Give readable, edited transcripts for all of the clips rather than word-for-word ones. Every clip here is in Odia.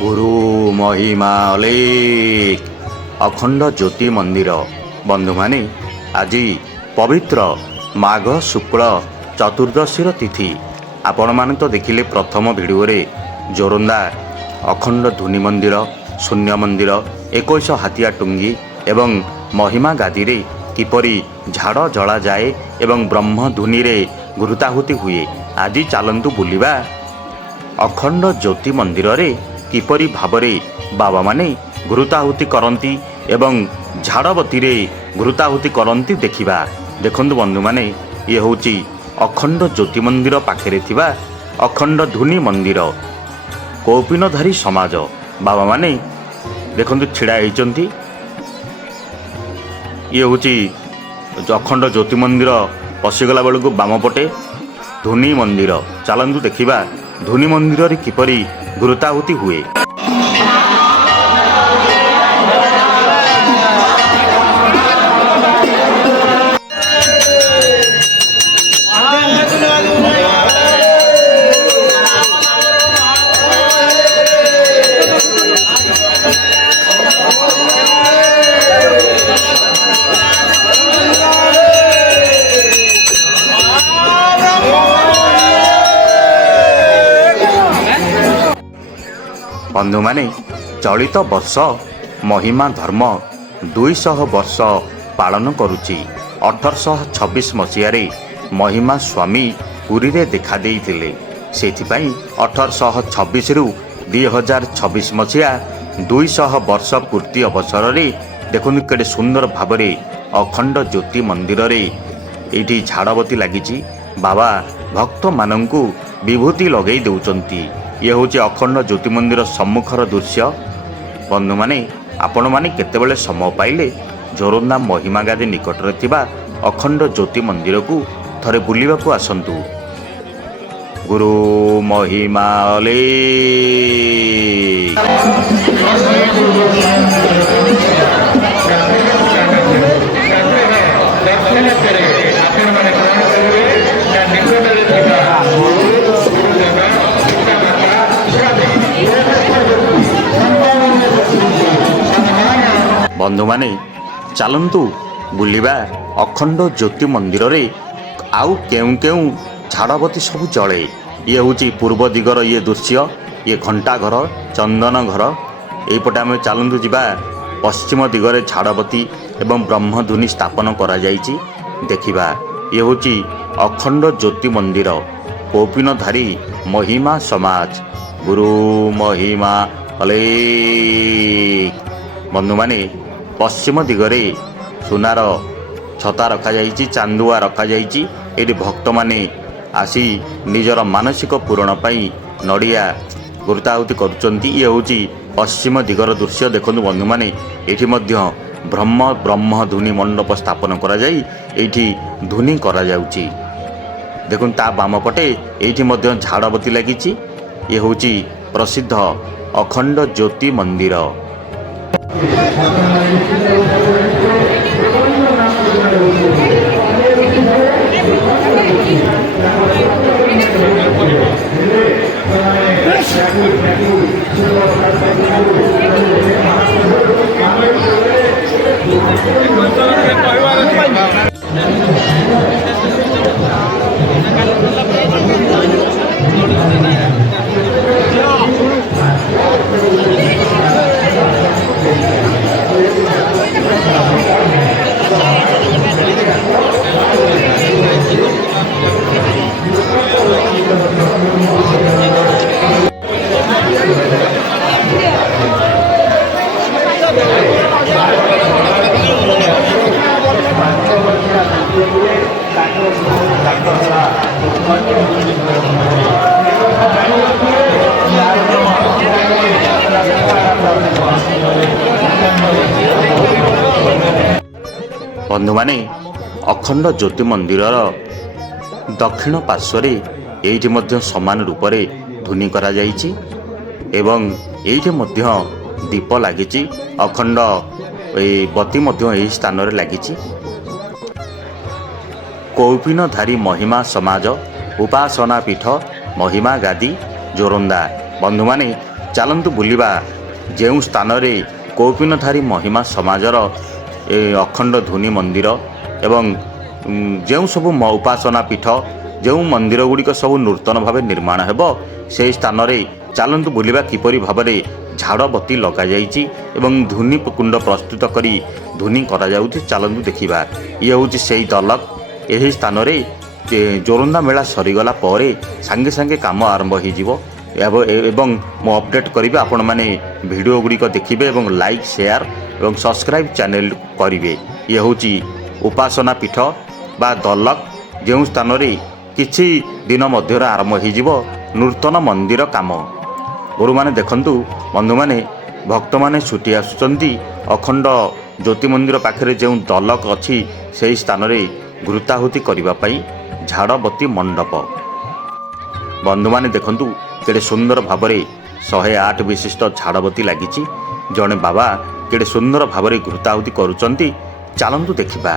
ଗୁରୁ ମହିମା ଅଲେଖ ଅଖଣ୍ଡ ଜ୍ୟୋତି ମନ୍ଦିର। ବନ୍ଧୁମାନେ, ଆଜି ପବିତ୍ର ମାଘ ଶୁକ୍ଳ ଚତୁର୍ଦ୍ଦଶୀର ତିଥି। ଆପଣମାନେ ତ ଦେଖିଲେ ପ୍ରଥମ ଭିଡ଼ିଓରେ ଜୋରନ୍ଦା ଅଖଣ୍ଡ ଧୁନି ମନ୍ଦିର, ଶୂନ୍ୟ ମନ୍ଦିର, 21 ହାତିଆ ଟୁଙ୍ଗି ଏବଂ ମହିମା ଗାଦିରେ କିପରି ଝାଡ଼ ଜଳାଯାଏ ଏବଂ ବ୍ରହ୍ମ ଧୁନିରେ ଘୃତାହୁତି ହୁଏ। ଆଜି ଚାଲନ୍ତୁ ବୁଲିବା ଅଖଣ୍ଡ ଜ୍ୟୋତି ମନ୍ଦିରରେ କିପରି ଭାବରେ ବାବାମାନେ ଘୃତାହୁତି କରନ୍ତି ଏବଂ ଝାଡ଼ବତୀରେ ଘୃତାହୁତି କରନ୍ତି ଦେଖିବା। ଦେଖନ୍ତୁ ବନ୍ଧୁମାନେ, ଇଏ ହେଉଛି ଅଖଣ୍ଡ ଜ୍ୟୋତି ମନ୍ଦିର ପାଖରେ ଥିବା ଅଖଣ୍ଡ ଧୁନି ମନ୍ଦିର। କୌପିନଧାରୀ ସମାଜ ବାବାମାନେ ଦେଖନ୍ତୁ ଛିଡ଼ା ହେଇଛନ୍ତି। ଇଏ ହେଉଛି ଅଖଣ୍ଡ ଜ୍ୟୋତି ମନ୍ଦିର ପଶିଗଲା ବେଳକୁ ବାମ ପଟେ ଧୁନି ମନ୍ଦିର। ଚାଲନ୍ତୁ ଦେଖିବା ଧୁନି ମନ୍ଦିରରେ କିପରି ଘୃତାହୁତି ହୁଏ। ବନ୍ଧୁମାନେ, ଚଳିତ ବର୍ଷ ମହିମା ଧର୍ମ 200 ବର୍ଷ ପାଳନ କରୁଛି। 1826 ମସିହାରେ ମହିମା ସ୍ୱାମୀ ପୁରୀରେ ଦେଖା ଦେଇଥିଲେ। ସେଥିପାଇଁ 1826ରୁ 2026 ମସିହା 200 ବର୍ଷ ପୂର୍ତ୍ତି ଅବସରରେ ଦେଖନ୍ତୁ କେଡ଼େ ସୁନ୍ଦର ଭାବରେ ଅଖଣ୍ଡ ଜ୍ୟୋତି ମନ୍ଦିରରେ ଏଇଠି ଝାଡ଼ବତୀ ଲାଗିଛି। ବାବା ଭକ୍ତମାନଙ୍କୁ ବିଭୂତି ଲଗାଇ ଦେଉଛନ୍ତି। ଇଏ ହେଉଛି ଅଖଣ୍ଡ ଜ୍ୟୋତି ମନ୍ଦିର ସମ୍ମୁଖର ଦୃଶ୍ୟ। ବନ୍ଧୁମାନେ, ଆପଣମାନେ କେତେବେଳେ ସମୟ ପାଇଲେ ଜୋରନ୍ଦା ମହିମା ଗାଦି ନିକଟରେ ଥିବା ଅଖଣ୍ଡ ଜ୍ୟୋତି ମନ୍ଦିରକୁ ଥରେ ବୁଲିବାକୁ ଆସନ୍ତୁ। ଗୁରୁ ମହିମା ଅଲେଖ। ବନ୍ଧୁମାନେ, ଚାଲନ୍ତୁ ବୁଲିବା ଅଖଣ୍ଡ ଜ୍ୟୋତି ମନ୍ଦିରରେ ଆଉ କେଉଁ କେଉଁ ଝାଡ଼ବତୀ ସବୁ ଜଳେ। ଇଏ ହେଉଛି ପୂର୍ବ ଦିଗର ଇଏ ଦୃଶ୍ୟ। ଇଏ ଘଣ୍ଟା ଘର, ଚନ୍ଦନ ଘର। ଏଇପଟେ ଆମେ ଚାଲନ୍ତୁ ଯିବା। ପଶ୍ଚିମ ଦିଗରେ ଝାଡ଼ବତୀ ଏବଂ ବ୍ରହ୍ମଧୁନି ସ୍ଥାପନ କରାଯାଇଛି ଦେଖିବା। ଇଏ ହେଉଛି ଅଖଣ୍ଡ ଜ୍ୟୋତି ମନ୍ଦିର, କୌପିନଧାରୀ ମହିମା ସମାଜ। ଗୁରୁ ମହିମା ଅଲେଖ। ବନ୍ଧୁମାନେ, ପଶ୍ଚିମ ଦିଗରେ ସୁନାର ଛତା ରଖାଯାଇଛି, ଚାନ୍ଦୁଆ ରଖାଯାଇଛି। ଏଠି ଭକ୍ତମାନେ ଆସି ନିଜର ମାନସିକ ପୂରଣ ପାଇଁ ନଡ଼ିଆ ଘୃତାହୁତି କରୁଛନ୍ତି। ଇଏ ହେଉଛି ପଶ୍ଚିମ ଦିଗର ଦୃଶ୍ୟ। ଦେଖନ୍ତୁ ବନ୍ଧୁମାନେ, ଏଠି ମଧ୍ୟ ବ୍ରହ୍ମ ଧୁନି ମଣ୍ଡପ ସ୍ଥାପନ କରାଯାଇ ଏଇଠି ଧୁନି କରାଯାଉଛି। ଦେଖନ୍ତୁ ତା ବାମ ପଟେ ଏଇଠି ମଧ୍ୟ ଝାଡ଼ବତୀ ଲାଗିଛି। ଇଏ ହେଉଛି ପ୍ରସିଦ୍ଧ ଅଖଣ୍ଡ ଜ୍ୟୋତି ମନ୍ଦିର। ବନ୍ଧୁମାନେ, ଅଖଣ୍ଡ ଜ୍ୟୋତି ମନ୍ଦିରର ଦକ୍ଷିଣ ପାର୍ଶ୍ୱରେ ଏଇଠି ମଧ୍ୟ ସମାନ ରୂପରେ ଧୁନି କରାଯାଇଛି ଏବଂ ଏଇଠି ମଧ୍ୟ ଦୀପ ଲାଗିଛି। ଅଖଣ୍ଡ ବତୀ ମଧ୍ୟ ଏହି ସ୍ଥାନରେ ଲାଗିଛି। କୌପିନଧାରୀ ମହିମା ସମାଜ ଉପାସନା ପୀଠ ମହିମା ଗାଦି ଜୋରନ୍ଦା। ବନ୍ଧୁମାନେ ଚାଲନ୍ତୁ ବୁଲିବା ଯେଉଁ ସ୍ଥାନରେ କୌପିନଧାରୀ ମହିମା ସମାଜର ଅଖଣ୍ଡ ଧ୍ୱନି ମନ୍ଦିର ଏବଂ ଯେଉଁ ସବୁ ଉପାସନା ପୀଠ ଯେଉଁ ମନ୍ଦିର ଗୁଡ଼ିକ ସବୁ ନୂତନ ଭାବେ ନିର୍ମାଣ ହେବ ସେହି ସ୍ଥାନରେ ଚାଲନ୍ତୁ ବୁଲିବା କିପରି ଭାବରେ ଝାଡ଼ବତୀ ଲଗାଯାଇଛି ଏବଂ ଧୂନି କୁଣ୍ଡ ପ୍ରସ୍ତୁତ କରି ଧୂନି କରାଯାଉଛି। ଚାଲନ୍ତୁ ଦେଖିବା। ଇଏ ହେଉଛି ସେହି ଦଲକ। ଏହି ସ୍ଥାନରେ ଜୋରନ୍ଦା ମେଳା ସରିଗଲା ପରେ ସାଙ୍ଗେ ସାଙ୍ଗେ କାମ ଆରମ୍ଭ ହୋଇଯିବ ଏବଂ ମୁଁ ଅପଡ଼େଟ୍ କରିବି। ଆପଣମାନେ ଭିଡ଼ିଓ ଗୁଡ଼ିକ ଦେଖିବେ ଏବଂ ଲାଇକ୍ ସେୟାର ଏବଂ ସବସ୍କ୍ରାଇବ୍ ଚ୍ୟାନେଲ୍ କରିବେ। ଇଏ ହେଉଛି ଉପାସନା ପୀଠ ବା ଦଲକ, ଯେଉଁ ସ୍ଥାନରେ କିଛି ଦିନ ମଧ୍ୟରେ ଆରମ୍ଭ ହୋଇଯିବ ନୂତନ ମନ୍ଦିର କାମ। ଗୁରୁମାନେ ଦେଖନ୍ତୁ, ବନ୍ଧୁମାନେ ଭକ୍ତମାନେ ଛୁଟି ଆସୁଛନ୍ତି ଅଖଣ୍ଡ ଜ୍ୟୋତି ମନ୍ଦିର ପାଖରେ ଯେଉଁ ଦଲକ ଅଛି ସେହି ସ୍ଥାନରେ ଘୃତାହୁତି କରିବା ପାଇଁ ଝାଡ଼ବତୀ ମଣ୍ଡପ। ବନ୍ଧୁମାନେ ଦେଖନ୍ତୁ କେଡ଼େ ସୁନ୍ଦର ଭାବରେ 108 ବିଶିଷ୍ଟ ଝାଡ଼ବତୀ ଲାଗିଛି। ଜଣେ ବାବା କେଡ଼େ ସୁନ୍ଦର ଭାବରେ ଘୃତାହୁତି କରୁଛନ୍ତି। ଚାଲନ୍ତୁ ଦେଖିବା।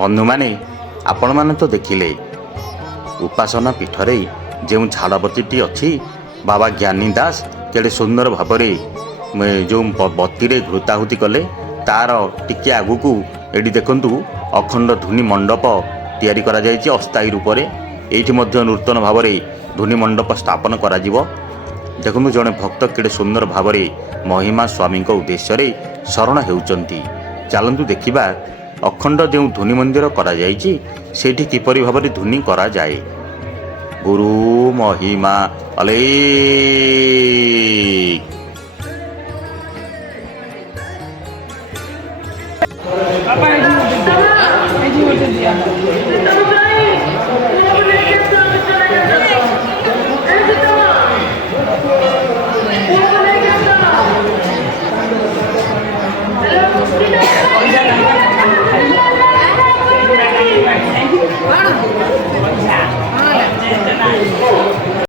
ବନ୍ଧୁମାନେ ଆପଣମାନେ ତ ଦେଖିଲେ ଉପାସନା ପୀଠରେ ଯେଉଁ ଝାଡ଼ବତୀଟି ଅଛି ବାବା ଜ୍ଞାନୀ ଦାସ କେଡ଼େ ସୁନ୍ଦର ଭାବରେ ଯେଉଁ ବତୀରେ ଘୃତାହୁତି କଲେ। ତାର ଟିକେ ଆଗକୁ ଏଠି ଦେଖନ୍ତୁ ଅଖଣ୍ଡ ଧୂନି ମଣ୍ଡପ ତିଆରି କରାଯାଇଛି ଅସ୍ଥାୟୀ ରୂପରେ। ଏଇଠି ମଧ୍ୟ ନୂତନ ଭାବରେ ଧୂନି ମଣ୍ଡପ ସ୍ଥାପନ କରାଯିବ। ଦେଖନ୍ତୁ ଜଣେ ଭକ୍ତ କେଡ଼େ ସୁନ୍ଦର ଭାବରେ ମହିମା ସ୍ୱାମୀଙ୍କ ଉଦ୍ଦେଶ୍ୟରେ ଶରଣ ହେଉଛନ୍ତି। ଚାଲନ୍ତୁ ଦେଖିବା ଅଖଣ୍ଡ ଯେଉଁ ଧୂନି ମନ୍ଦିର କରାଯାଇଛି ସେଇଠି କିପରି ଭାବରେ ଧୂନି କରାଯାଏ। ଗୁରୁ ମହିମା ଅଲେଖ।